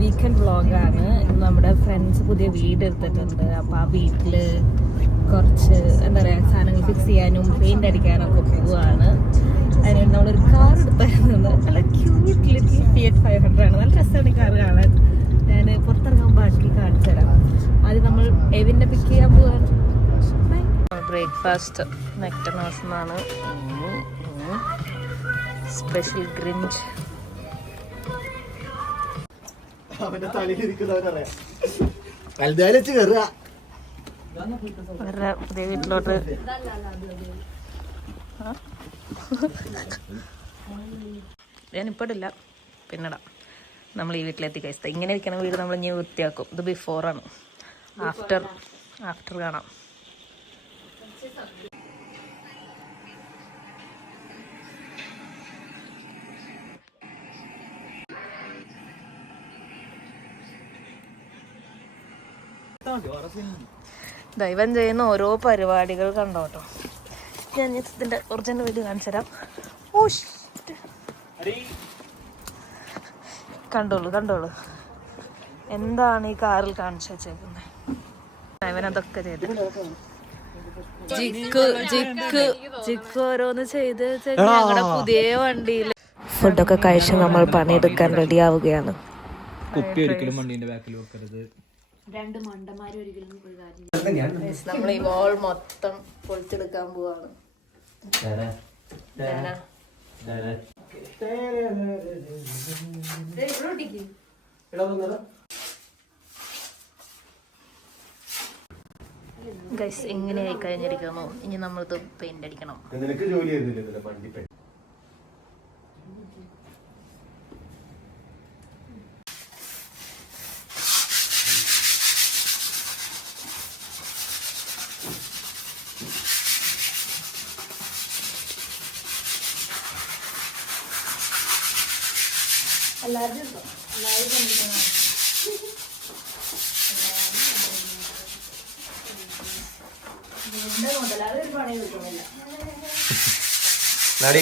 Weekend വ്ളോഗാണ്. നമ്മുടെ friends പുതിയ വീട് എടുത്തിട്ടുണ്ട്. അപ്പോൾ ആ വീട്ടിൽ കുറച്ച് എന്താ പറയുക സാധനങ്ങൾ ഫിക്സ് ചെയ്യാനും പെയിൻ്റ് അടിക്കാനൊക്കെ പോവുകയാണ്. അതിന് നമ്മളൊരു കാർ എടുത്തായിരുന്നു. നല്ല ക്യൂട്ട് ലിറ്റിൽ ഫിയറ്റ് 500 ആണ്. നല്ല രസമാണ് ഈ കാർ കാണാൻ. ഞാൻ പുറത്തിറങ്ങാൻ ബാക്കി കാണിച്ചു തരാം. ആദ്യം നമ്മൾ എവിനെ പിക്ക് ചെയ്യാൻ പോവാണ്. ബ്രേക്ക്ഫാസ്റ്റ് മെക്ഡൊണാൾഡ്സ് എന്നാണ്. സ്പെഷ്യൽ ഗ്രിഞ്ച്. പുതിയ വീട്ടിലോട്ട് ഞാനിപ്പോഴില്ല, പിന്നിടാം. നമ്മൾ ഈ വീട്ടിലെത്തി കഴിച്ചത് ഇങ്ങനെ ഇരിക്കുന്ന വീട് നമ്മൾ ഇനി വൃത്തിയാക്കും. ഇത് ബിഫോറാണ്. ആഫ്റ്റർ കാണാം. ദൈവം ചെയ്യുന്ന ഓരോ പരിപാടികൾ കണ്ടോട്ടോ. ഞാൻ ഇതിന്റെ ഒറിജിനൽ വീഡിയോ കാണിച്ചു തരാം. ഓ കണ്ടോളൂ എന്താണ് ഈ കാറിൽ കാണിച്ചു വെച്ചേക്കുന്നത്. അവൻ അതൊക്കെ ചെയ്ത് ജിക്ക് ഓരോന്ന് ചെയ്ത് ഞങ്ങളുടെ പുതിയ വണ്ടിയിൽ ഫുഡൊക്കെ കഴിച്ച് നമ്മൾ പണിയെടുക്കാൻ റെഡി ആവുകയാണ്. കുപ്പി ഒരിക്കലും വണ്ടീന്റെ ബാക്കിൽ വെക്കരുത്. നമ്മൾ ഈ വോൾ മൊത്തം പൊളിച്ചെടുക്കാൻ പോവാണ്. ഗൈസ് എങ്ങനെയായി കഴിഞ്ഞിരിക്കുന്നു. ഇനി നമ്മളിത് പെയിന്റ് അടിക്കണം.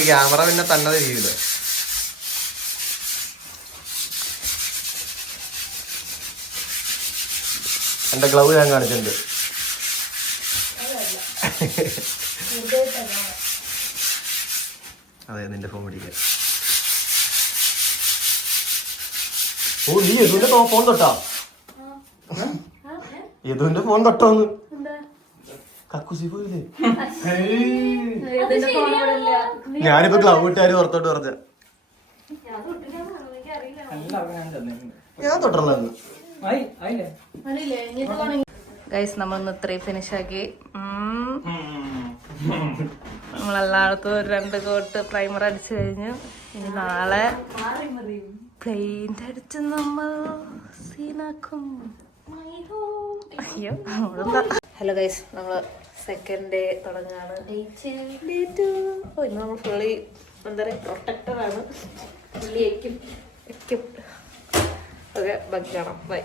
ക്യാമറ പിന്നെ തന്നെ തിരിയില്ല. എന്റെ ഗ്ലൗ ഞാൻ കാണിച്ചിട്ടുണ്ട്. അതെ നിന്റെ ഫോൺ പിടിക്കാൻ. ഓ നീ യദുവിന്റെ ഫോൺ തൊട്ടാ? യദുവിന്റെ ഫോൺ തൊട്ടോന്ന് കക്കുസി പോയില്ലേ? ഞാനിപ്പോ ഗ്ലൗ ഇട്ടാര് പുറത്തോട്ട് പറഞ്ഞ ഞാൻ തൊട്ടല്ലായിരുന്നു. ഗൈസ് നമ്മളിന്ന് ഇത്രയും ഫിനിഷാക്കി. നമ്മളെല്ലായിടത്തും 2 കോട്ട് പ്രൈമർ അടിച്ചു കഴിഞ്ഞു. ഇനി നാളെ പെയിന്റ് അടിച്ച് നമ്മൾ സീനാക്കും. അയ്യോ ഹലോ ഗൈസ്, നമ്മള് സെക്കൻഡ് ഡേ തുടങ്ങാണ്. ഇന്ന് നമ്മൾ ഫുള്ളി എന്താ പറയുക പ്രൊട്ടക്ടറാണ്. ഓക്കെ ബാക്കി കാണാം. Bye.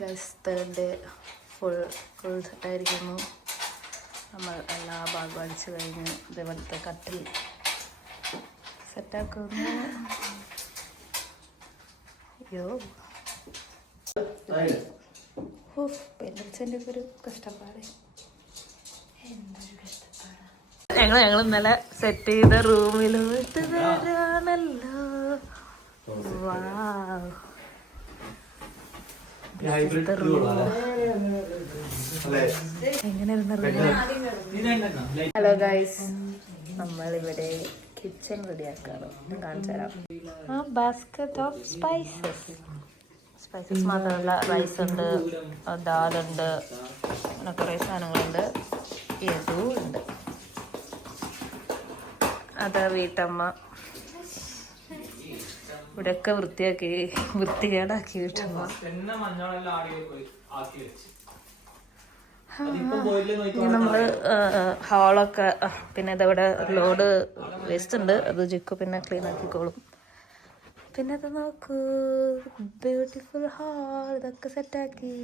Guys third day full സെറ്റായിരിക്കുന്നു. നമ്മൾ എല്ലാ ഭാഗവും അടിച്ചു കഴിഞ്ഞ് ഇവിടുത്തെ കട്ടിൽ സെറ്റാക്കുന്നു. അയ്യോ പെണ്ണടിച്ചതിൻ്റെ ഒരു കഷ്ടപ്പാട്. ഞങ്ങൾ ഇന്നലെ സെറ്റ് ചെയ്ത റൂമിലോട്ട് വരാണല്ലോ. വാവ്. ഹലോ ഗൈസ്, നമ്മളിവിടെ കിച്ചൺ റെഡിയാക്കാറ് കാണിച്ചു തരാം. ബാസ്ക്കറ്റ് ഓഫ് സ്പൈസസ് മാത്രമല്ല, റൈസ് ഉണ്ട്, ദാലുണ്ട്, അങ്ങനെ കുറേ സാധനങ്ങളുണ്ട്. ഇതും ഉണ്ട്. അത് വീട്ടമ്മ ഇവിടെയൊക്കെ വൃത്തികേടാക്കി വീട്ടമ്മ. നമ്മള് ഹാളൊക്കെ പിന്നെ ഇതവിടെ ലോഡ് വേസ്റ്റ് ഉണ്ട്, അത് ജിക്കു പിന്നെ ക്ലീൻ ആക്കിക്കോളും. പിന്നെ അത് നോക്കൂ, ബ്യൂട്ടിഫുൾ ഹാൾ, ഇതൊക്കെ സെറ്റാക്കി.